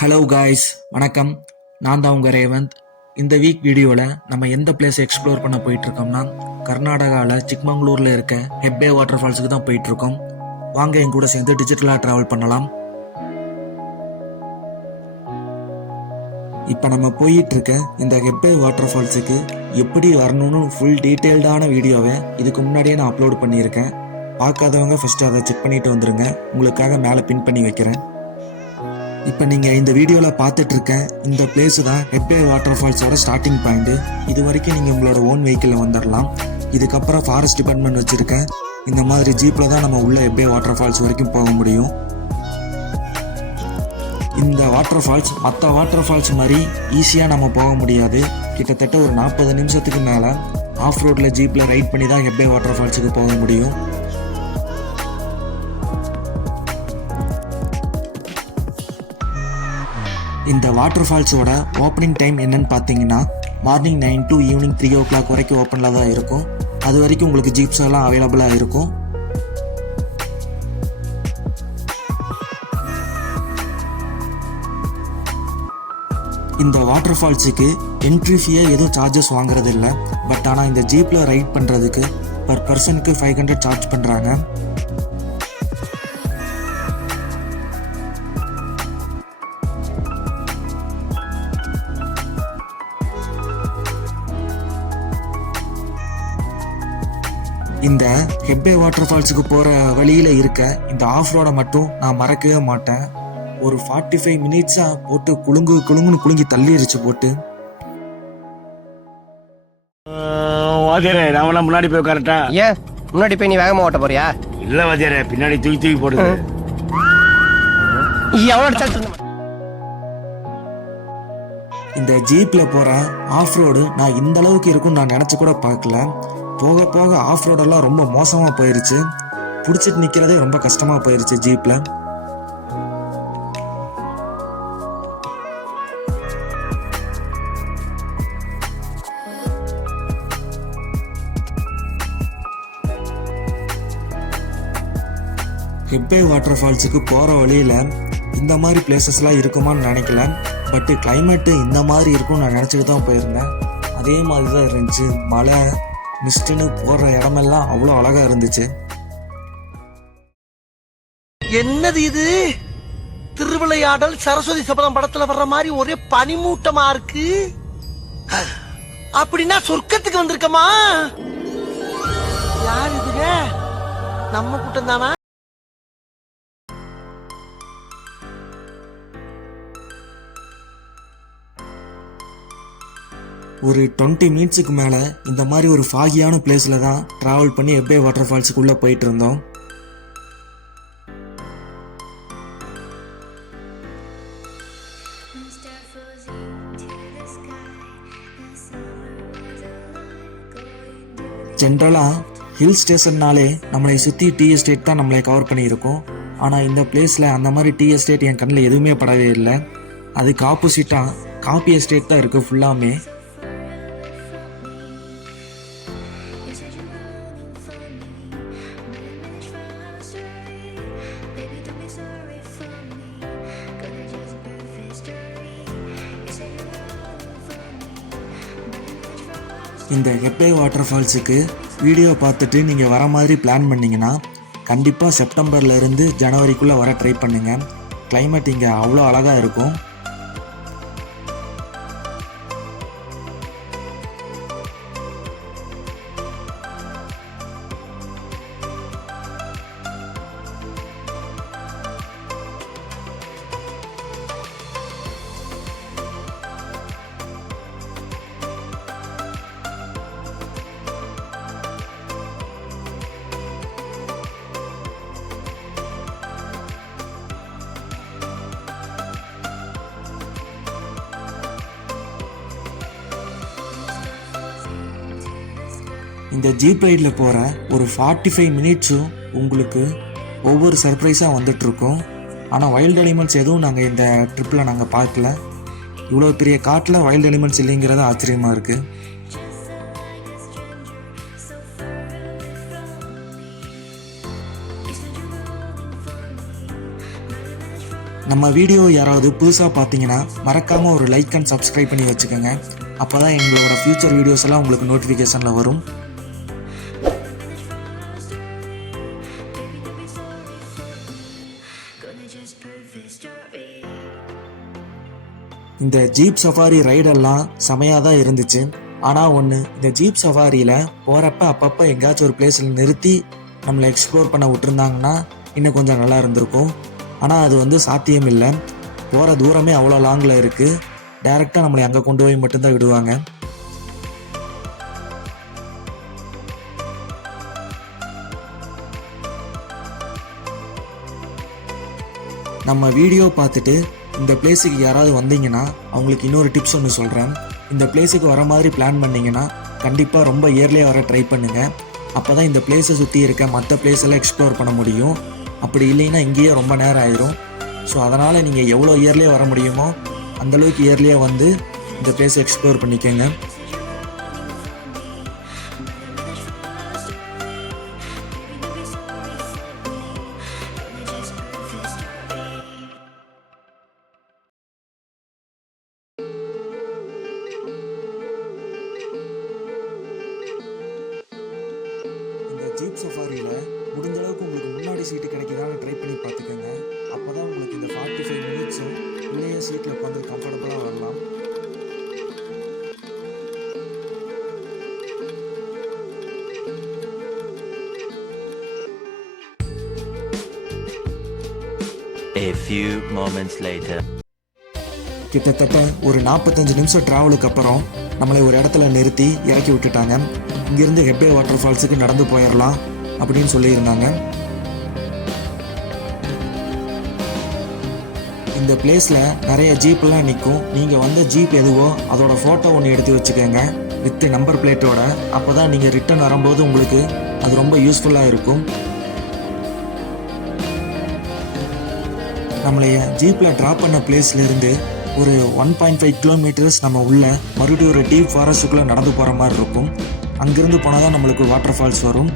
Hello guys, வணக்கம். நான் தான் உங்கள் ரேவந்த். இந்த வீக் வீடியோவில் நம்ம எந்த பிளேஸை எக்ஸ்ப்ளோர் பண்ண போயிட்டுருக்கோம்னா கர்நாடகாவில் சிக்மங்களூரில் இருக்க ஹெப்பே வாட்டர் ஃபால்ஸுக்கு தான் போயிட்டுருக்கோம். வாங்க என் கூட சேர்ந்து டிஜிட்டலாக ட்ராவல் பண்ணலாம். இப்போ நம்ம போயிட்டுருக்க இந்த ஹெப்பே வாட்டர் ஃபால்ஸுக்கு எப்படி வரணும்னு ஃபுல் டீட்டெயில்டான வீடியோவை இதுக்கு முன்னாடியே நான் அப்லோட் பண்ணியிருக்கேன். பார்க்காதவங்க ஃபஸ்ட்டு அதை செக் பண்ணிட்டு வந்துடுங்க. உங்களுக்காக மேலே பின் பண்ணி வைக்கிறேன். இப்போ நீங்கள் இந்த வீடியோவில் பார்த்துட்டு இருக்க இந்த பிளேஸு தான் ஹெப்பே வாட்டர் ஃபால்ஸோட ஸ்டார்டிங் பாயிண்ட்டு. இது வரைக்கும் நீங்கள் உங்களோட ஓன் வெஹிக்கிளில் வந்துடலாம். இதுக்கப்புறம் ஃபாரஸ்ட் டிபார்ட்மெண்ட் வச்சுருக்க இந்த மாதிரி ஜீப்பில் தான் நம்ம உள்ள ஹெப்பே வாட்டர் ஃபால்ஸ் வரைக்கும் போக முடியும். இந்த வாட்டர் ஃபால்ஸ் மற்ற வாட்டர் ஃபால்ஸ் மாதிரி ஈஸியாக நம்ம போக முடியாது. கிட்டத்தட்ட ஒரு 40 நிமிஷத்துக்கு மேலே ஆஃப் ரோட்டில் ஜீப்பில் ரைட் பண்ணி தான் ஹெப்பே வாட்டர் ஃபால்ஸுக்கு போக முடியும். இந்த வாட்டர் ஃபால்ஸோட ஓப்பனிங் டைம் என்னன்னு பார்த்தீங்கன்னா மார்னிங் 9 to ஈவினிங் 3 o'clock வரைக்கும் ஓப்பனில் தான் இருக்கும். அது வரைக்கும் உங்களுக்கு ஜீப்ஸ் எல்லாம் அவைலபிளாக இருக்கும். இந்த வாட்டர் ஃபால்ஸுக்கு என்ட்ரி ஃபீயே எதுவும் சார்ஜஸ் வாங்குறது இல்லை. பட் ஆனால் இந்த ஜீப்பில் ரைட் பண்ணுறதுக்கு பர் பர்சனுக்கு 500 சார்ஜ் பண்ணுறாங்க. இந்த ஹெப்பே வாட்டர் ஃபால்ஸுக்கு போகிற வழியில் இருக்க இந்த ஆஃப் ரோடை மட்டும் நான் மறக்கவே மாட்டேன். ஒரு 45 மினிட்ஸாக போட்டு குலுங்குன்னு குலுங்கி தள்ளிடுச்சு போட்டு. வாத்தியாரே, நாமெல்லாம் முன்னாடி போய் உட்காரட்டா? ஏன் முன்னாடி போய் நீ வேகமா ஓட்ட போறியா? இல்ல வாத்தியாரே, பின்னாடி தூக்கி போடுது. இந்த ஜீப்பில் போகிற ஆஃப் ரோடு நான் இந்த அளவுக்கு இருக்கும்னு நான் நினச்சி கூட பார்க்கல. போக போக ஆஃப் ரோடெல்லாம் ரொம்ப மோசமாக போயிருச்சு. பிடிச்சிட்டு நிற்கிறதே ரொம்ப கஷ்டமாக போயிருச்சு ஜீப்பில். ஹெப்பே வாட்டர் ஃபால்ஸுக்கு போகிற வழியில் இந்த மாதிரி பிளேசஸ்லாம் இருக்குமான்னு நினைக்கல. பட்டு கிளைமேட்டு இந்த மாதிரி இருக்கும்னு நான் நினச்சிட்டு தான் போயிருந்தேன். அதே மாதிரி தான் இருந்துச்சு. மழை மிஸ்ட்டுன்னு போகிற இடமெல்லாம் அவ்வளோ அழகாக இருந்துச்சு. என்னது இது? திருவிளையாடல் சரஸ்வதி சபதம் படத்துல வர்ற மாதிரி ஒரே பனிமூட்டமா இருக்கு. அப்படின்னா சொர்க்கத்துக்கு வந்திருக்கமா? யார் இதுங்க? நம்ம கூட்டம் தானா? ஒரு 20 மினிட்ஸுக்கு மேலே இந்த மாதிரி ஒரு ஃபாகியான பிளேஸில் தான் ட்ராவல் பண்ணி ஹெப்பே வாட்டர் ஃபால்ஸுக்குள்ளே போயிட்டு இருந்தோம். ஜென்ரலாக ஹில் ஸ்டேஷன்னாலே நம்மளை சுற்றி டீ எஸ்டேட் தான் நம்மளை கவர் பண்ணியிருக்கோம். ஆனால் இந்த பிளேஸில் அந்த மாதிரி டீ எஸ்டேட் என் கண்ணில் எதுவுமே படவே இல்லை. அதுக்கு ஆப்போசிட்டாக காபி எஸ்டேட் தான் இருக்குது ஃபுல்லாமே. இந்த ஹெப்பே வாட்டர் ஃபால்ஸுக்கு வீடியோ பார்த்துட்டு நீங்கள் வர மாதிரி பிளான் பண்ணிங்கன்னா கண்டிப்பாக செப்டம்பர்லேருந்து ஜனவரிக்குள்ளே வர ட்ரை பண்ணுங்கள். கிளைமேட் இங்கே அவ்வளோ அழகாக இருக்கும். இந்த ஜீப் ரைடில் போகிற ஒரு 45 மினிட்ஸும் உங்களுக்கு ஒவ்வொரு சர்ப்ரைஸாக வந்துட்டுருக்கோம். ஆனால் வைல்டு அனிமல்ஸ் எதுவும் நாங்கள் இந்த ட்ரிப்பில் நாங்கள் பார்க்கல. இவ்வளோ பெரிய காட்டில் வைல்டு அனிமல்ஸ் இல்லைங்கிறது ஆச்சரியமாக இருக்குது. நம்ம வீடியோ யாராவது புதுசாக பார்த்தீங்கன்னா மறக்காமல் ஒரு லைக் அண்ட் சப்ஸ்கிரைப் பண்ணி வச்சுக்கோங்க. அப்போ தான் எங்களோட ஃப்யூச்சர் வீடியோஸ் எல்லாம் உங்களுக்கு நோட்டிஃபிகேஷனில் வரும். இந்த ஜீப் சஃபாரி ரைடெல்லாம் செமையாக தான் இருந்துச்சு. ஆனால் ஒன்று, இந்த ஜீப் சஃபாரியில் போகிறப்ப அப்பப்போ எங்கேயாச்சும் ஒரு பிளேஸில் நிறுத்தி நம்மளை எக்ஸ்ப்ளோர் பண்ண விட்டுருந்தாங்கன்னா இன்னும் கொஞ்சம் நல்லா இருந்திருக்கும். ஆனால் அது சாத்தியம் இல்லை. போகிற தூரமே அவ்வளோ லாங்கில் இருக்குது. டைரெக்டாக நம்மளை அங்கே கொண்டு போய் மட்டும்தான் விடுவாங்க. நம்ம வீடியோ பார்த்துட்டு இந்த பிளேஸுக்கு யாராவது வந்தீங்கன்னா அவங்களுக்கு இன்னொரு டிப்ஸ் ஒன்று சொல்கிறேன். இந்த பிளேஸுக்கு வர மாதிரி பிளான் பண்ணிங்கன்னா கண்டிப்பாக ரொம்ப இயர்லியாக வர ட்ரை பண்ணுங்கள். அப்போ தான் இந்த பிளேஸை சுற்றி இருக்க மற்ற பிளேஸெல்லாம் எக்ஸ்ப்ளோர் பண்ண முடியும். அப்படி இல்லைன்னா இங்கேயே ரொம்ப நேரம் ஆயிரும். ஸோ அதனால் நீங்கள் எவ்வளோ இயர்லியாக வர முடியுமோ அந்தளவுக்கு இயர்லியாக வந்து இந்த பிளேஸை எக்ஸ்ப்ளோர் பண்ணிக்கோங்க. ஜீப் சஃபாரியில் முடிஞ்ச அளவுக்கு உங்களுக்கு முன்னாடி சீட்டு கிடைக்குதான்னு ட்ரை பண்ணி பார்த்துக்கோங்க. அப்போ தான் உங்களுக்கு இந்த 45 மினிட்ஸும் உள்ளேயே சீட்டில் உட்காந்து கம்ஃபர்டபுளாக வரலாம். A few moments later. கிட்டத்தட்ட ஒரு 45 நிமிஷம் ட்ராவலுக்கு அப்புறம் நம்மளை ஒரு இடத்துல நிறுத்தி இறக்கி விட்டுட்டாங்க. இங்கேருந்து ஹெப்பே வாட்டர் ஃபால்ஸுக்கு நடந்து போயிடலாம் அப்படின்னு சொல்லியிருந்தாங்க. இந்த பிளேஸில் நிறைய ஜீப்லாம் நிற்கும். நீங்கள் வந்த ஜீப் எதுவோ அதோட ஃபோட்டோ ஒன்று எடுத்து வச்சுக்கோங்க வித் நம்பர் பிளேட்டோட. அப்போ தான் நீங்கள் ரிட்டர்ன் வரும்போது உங்களுக்கு அது ரொம்ப யூஸ்ஃபுல்லாக இருக்கும். நம்மளைய ஜீப்பில் ட்ராப் பண்ண பிளேஸ்லேருந்து ஒரு 1.5 கிலோமீட்டர்ஸ் நம்ம உள்ள மறுபடியும் ஒரு டீப் ஃபாரஸ்ட்டுக்குள்ளே நடந்து போகிற மாதிரி இருக்கும். அங்கேருந்து போனால் தான் நம்மளுக்கு வாட்டர் ஃபால்ஸ் வரும்.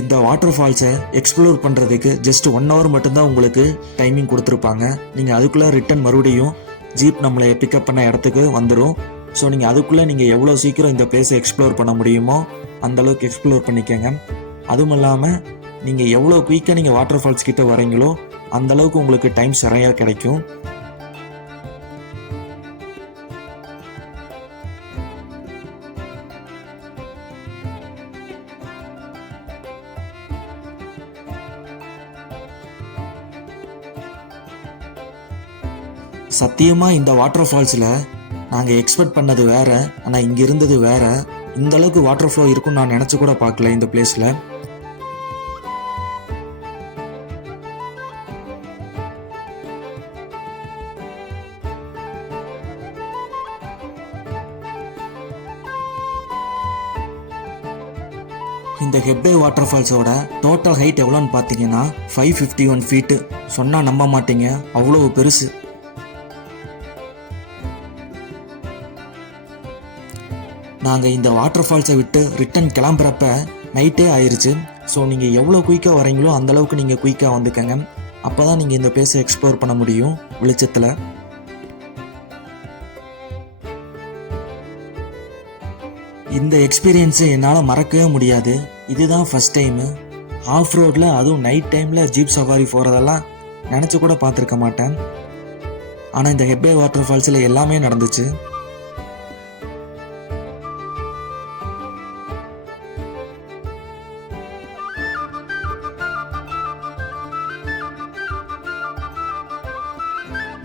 இந்த வாட்டர் ஃபால்ஸை எக்ஸ்ப்ளோர் பண்ணுறதுக்கு ஜஸ்ட் 1 hour மட்டும்தான் உங்களுக்கு டைமிங் கொடுத்துருப்பாங்க. நீங்கள் அதுக்குள்ளே ரிட்டன் மறுபடியும் ஜீப் நம்மளை பிக்கப் பண்ண இடத்துக்கு வந்துடும். ஸோ நீங்கள் அதுக்குள்ளே நீங்கள் எவ்வளோ சீக்கிரம் இந்த பிளேஸை எக்ஸ்ப்ளோர் பண்ண முடியுமோ அந்தளவுக்கு எக்ஸ்ப்ளோர் பண்ணிக்கோங்க. அதுவும் இல்லாமல் நீங்கள் எவ்வளோ குயிக்காக நீங்கள் வாட்டர் ஃபால்ஸ் கிட்ட வரீங்களோ அந்தளவுக்கு உங்களுக்கு டைம் சரியாக கிடைக்கும். சத்தியமாக இந்த வாட்டர் ஃபால்ஸில் நாங்கள் எக்ஸ்பெக்ட் பண்ணது வேறு, ஆனால் இங்கே இருந்தது வேறு. இந்த அளவுக்கு வாட்டர் ஃப்ளோ இருக்குன்னு நான் நினச்சி கூட பார்க்கல இந்த பிளேஸில். இந்த ஹெப்பே வாட்டர் ஃபால்ஸோட டோட்டல் ஹைட் எவ்வளோன்னு பார்த்தீங்கன்னா 551 ஃபீட்டு. சொன்னால் நம்ப மாட்டீங்க, அவ்வளோ பெருசு. நாங்கள் இந்த வாட்டர் ஃபால்ஸை விட்டு ரிட்டன் கிளம்புறப்ப நைட்டே ஆயிடுச்சு. ஸோ நீங்கள் எவ்வளோ குயிக்காக வரீங்களோ அந்தளவுக்கு நீங்கள் குயிக்காக வந்துக்கங்க. அப்போ தான் நீங்கள் இந்த பிளேஸை எக்ஸ்ப்ளோர் பண்ண முடியும் வெளிச்சத்தில். இந்த எக்ஸ்பீரியன்ஸை என்னால் மறக்கவே முடியாது. இதுதான் ஃபஸ்ட் டைமு ஆஃப் ரோடில், அதுவும் நைட் டைமில் ஜீப் சஃபாரி போகிறதெல்லாம் நினச்சி கூட பார்த்துருக்க மாட்டேன். ஆனால் இந்த ஹெப்பே வாட்டர் ஃபால்ஸில் எல்லாமே நடந்துச்சு.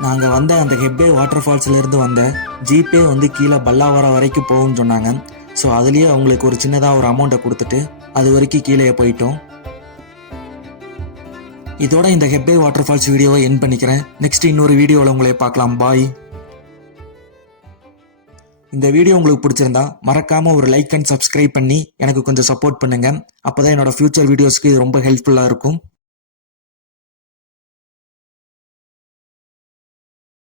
நாங்கள் வந்த அந்த ஹெப்பே வாட்டர் ஃபால்ஸ்லேருந்து வந்த ஜீப்பே கீழே பல்லாவரா வரைக்கும் போகும்னு சொன்னாங்க. ஸோ அதுலேயே அவங்களுக்கு ஒரு சின்னதாக ஒரு அமௌண்ட்டை கொடுத்துட்டு அது வரைக்கும் கீழே போயிட்டோம். இதோட இந்த ஹெப்பே வாட்டர் ஃபால்ஸ் வீடியோவை எண்ட் பண்ணிக்கிறேன். நெக்ஸ்ட் இன்னொரு வீடியோவில் உங்களை பார்க்கலாம். பாய். இந்த வீடியோ உங்களுக்கு பிடிச்சிருந்தா மறக்காமல் ஒரு லைக் அண்ட் சப்ஸ்கிரைப் பண்ணி எனக்கு கொஞ்சம் சப்போர்ட் பண்ணுங்கள். அப்போ தான் என்னோடய ஃப்யூச்சர் வீடியோஸ்க்கு இது ரொம்ப ஹெல்ப்ஃபுல்லாக இருக்கும்.